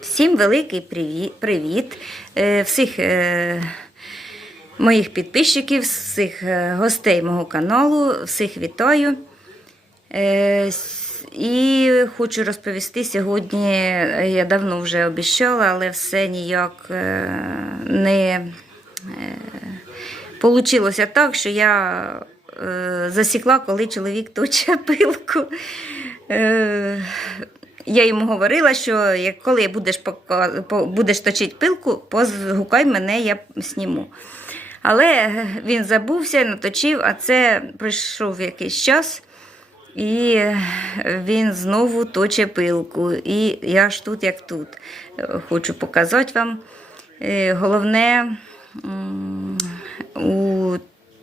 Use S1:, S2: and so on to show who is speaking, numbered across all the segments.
S1: Всім великий привіт. Е, всіх е, моїх підписчиків, всіх е, гостей мого каналу, всіх вітаю. І хочу розповісти сьогодні, я давно вже обіцяла, але все ніяк не Е, так, що я засікла, коли чоловік точе пилку. Я йому говорила, що коли будеш, будеш точити пилку, позгукай мене, я сніму. Але він забувся, наточив, а це пройшов якийсь час. І він знову точе пилку. І я ж тут, як тут. Хочу показати вам. Е, Головне у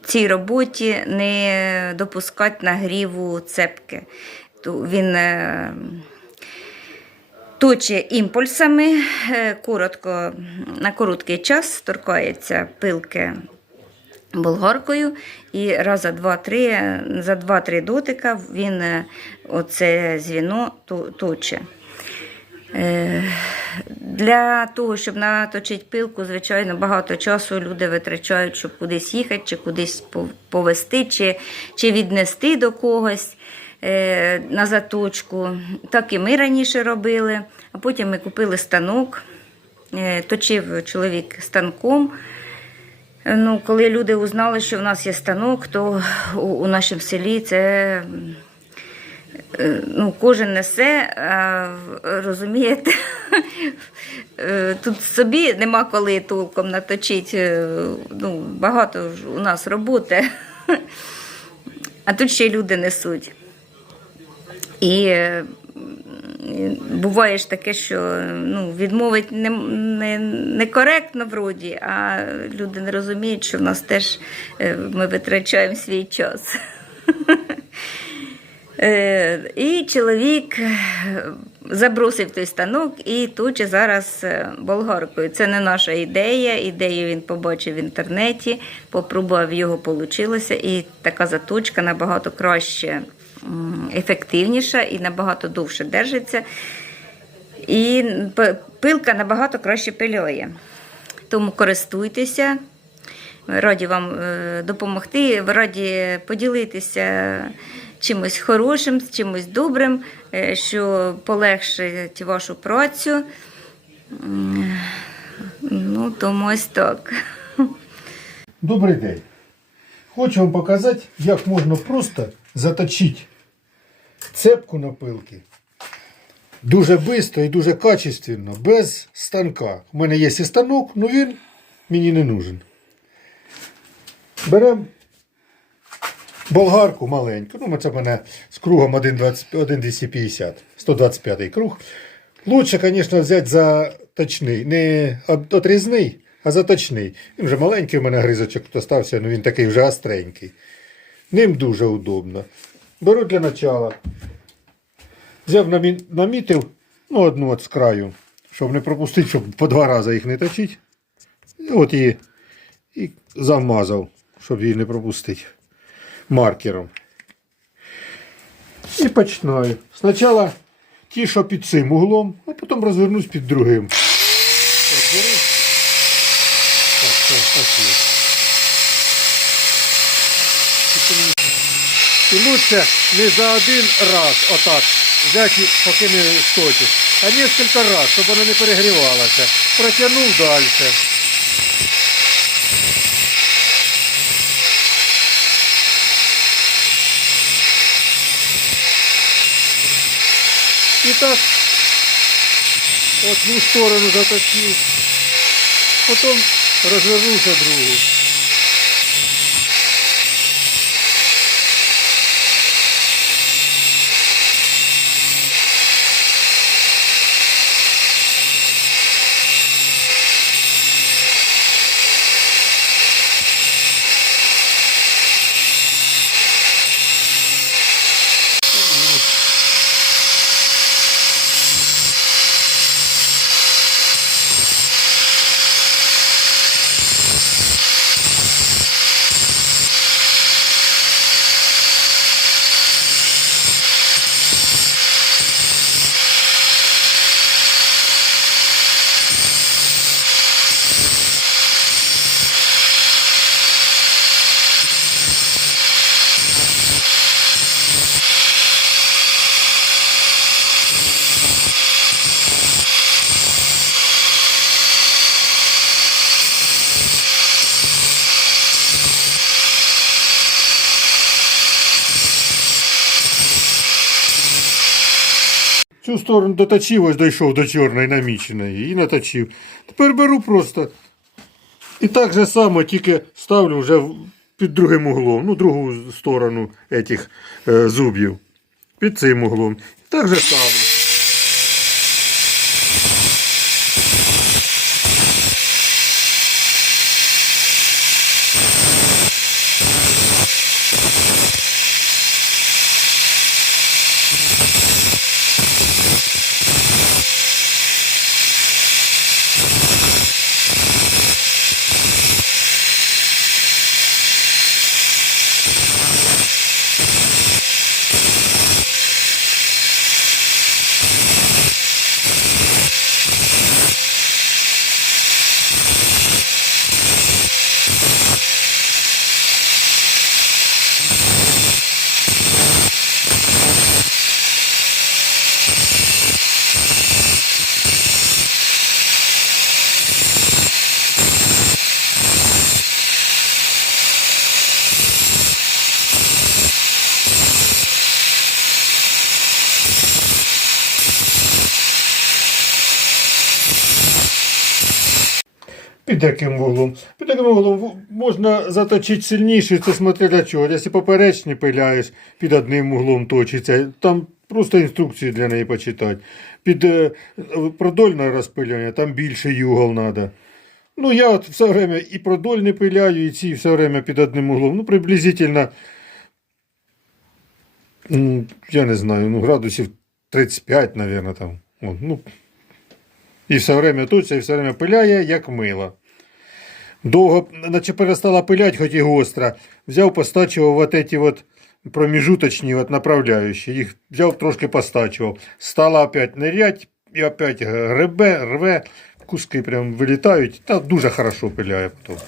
S1: цій роботі не допускати нагріву цепки. Він е, точе імпульсами, е, коротко, на короткий час торкається пилки болгаркою і раз за два-три, за два-три дотика він е, оце звіно точе. Для того, щоб наточити пилку, звичайно, багато часу люди витрачають, щоб кудись їхати, чи кудись пов- повезти, чи, чи віднести до когось на заточку. Так і ми раніше робили, а потім ми купили станок, е, точив чоловік станком. Ну, коли люди узнали, що в нас є станок, то у, у нашому селі це е, ну, кожен несе, розумієте, е, тут собі нема коли толком наточити. е, Ну, багато ж у нас роботи, а тут ще люди несуть. І буває ж таке, що ну, відмовить не, не, некоректно вроді, а люди не розуміють, що в нас теж е, ми витрачаємо свій час. Е, І чоловік е, забросив той станок і точить зараз болгаркою. Це не наша ідея. Ідею він побачив в інтернеті, попробував його вийшло. І така заточка набагато краще, ефективніша і набагато довше держиться. І пилка набагато краще пиляє. Тому користуйтеся. Раді вам е, допомогти, раді поділитися чимось хорошим, чимось добрим, е, що полегшить вашу працю. Ну, тому ось так.
S2: Добрий день. Хочу вам показати, як можна просто заточити цепку на пилки. Дуже швидко і дуже качественно, без станка. У мене є і станок, але він мені не нужен. Беремо болгарку маленьку. Ну, це в мене з кругом 1,250, 125 круг. Лучше, звісно, взяти заточний, не отрізний, а заточний. Він вже маленький у мене гризочок тут остався, але він такий вже остренький. Ним дуже удобно. Беру для начала. Взяв намі- намітив ну, одну от з краю, щоб не пропустити, щоб по два рази їх не точити. От її і замазав, щоб її не пропустити маркером. І починаю. Спочатку ті, що під цим углом, а потім розвернусь під другим. Так. Так, так, так є. І лучше не за один раз отак взяти, поки не сточиш, а кілька разів, щоб вона не перегрівалася. Протягнув далі. І так одну сторону заточив, потім розвернувся другу. Цю сторону доточив, ось дійшов до чорної наміченої і наточив. Тепер беру просто. І так же само, тільки ставлю вже під другим углом, ну, другу сторону этих е, зубів. Під цим углом. Так же само. Під яким вуглом? Під яким вуглом можна заточити сильніше, це смотря для чого. Якщо поперечний пиляєш, під одним углом точиться, там просто інструкції для неї почитати. Під е, продольне розпилювання, там більший угол треба. Ну, я от все время і продольне пиляю, і ці все время під одним углом. Ну, приблизительно, ну, я не знаю, ну, градусів 35, мабуть, там. О, ну, і все время точиться, і все время пиляє, як мило. Довго, наче перестала пилять, хоч і гостра. Взяв, постачував вот эти вот промежуточні от направляючі. Їх взяв, трошки постачував. Стала опять нырять і опять гребе, рве, куски прям вилітають. Та дуже хорошо пиляє потім.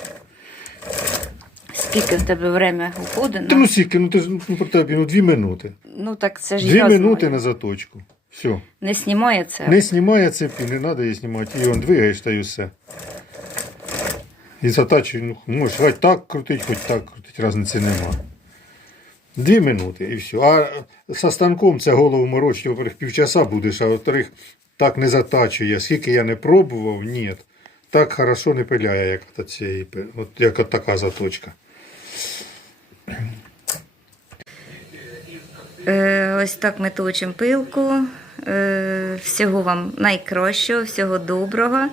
S1: Скільки в тебе время уходить?
S2: Ну скільки, ну ти ж ну, про тебе, ну дві минути.
S1: Ну так це ж
S2: Дві
S1: я
S2: минути
S1: знаю.
S2: на заточку. Все.
S1: Не знімає це.
S2: Не знімає цепі, не треба її знімати. І он двигаєш та й все. І затачуй, ну, можеш хоч так крутить, хоч так крутить, різниці нема. Дві минути і все. А со станком це голову морочити, во-первых, півчаса будеш, а во-вторых, так не затачує. Скільки я не пробував, ні. Так хорошо не пиляє, як от, цієї, от, як от така заточка.
S1: Е, ось так ми точимо пилку. Е, всього вам найкращого, всього доброго.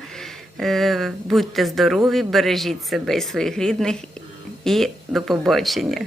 S1: Е, будьте здорові, бережіть себе і своїх рідних. І до побачення.